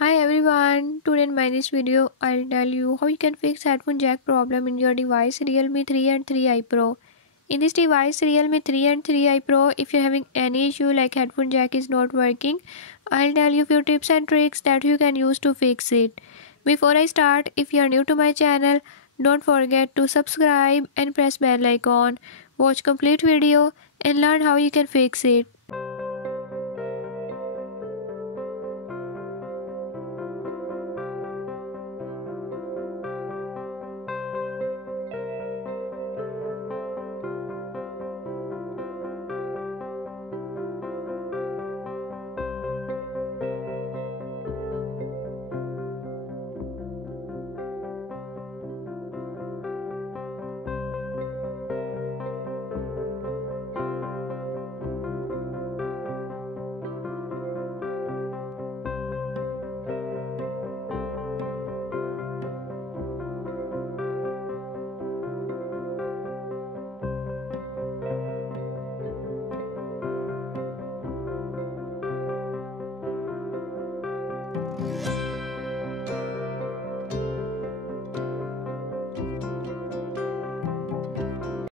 Hi everyone, today in my this video I'll tell you how you can fix headphone jack problem in your device Realme 3 and 3i Pro. In this device Realme 3 and 3i Pro, if you're having any issue like headphone jack is not working, I'll tell you few tips and tricks that you can use to fix it. Before I start, if you are new to my channel, don't forget to subscribe and press bell icon. Watch complete video and learn how you can fix it.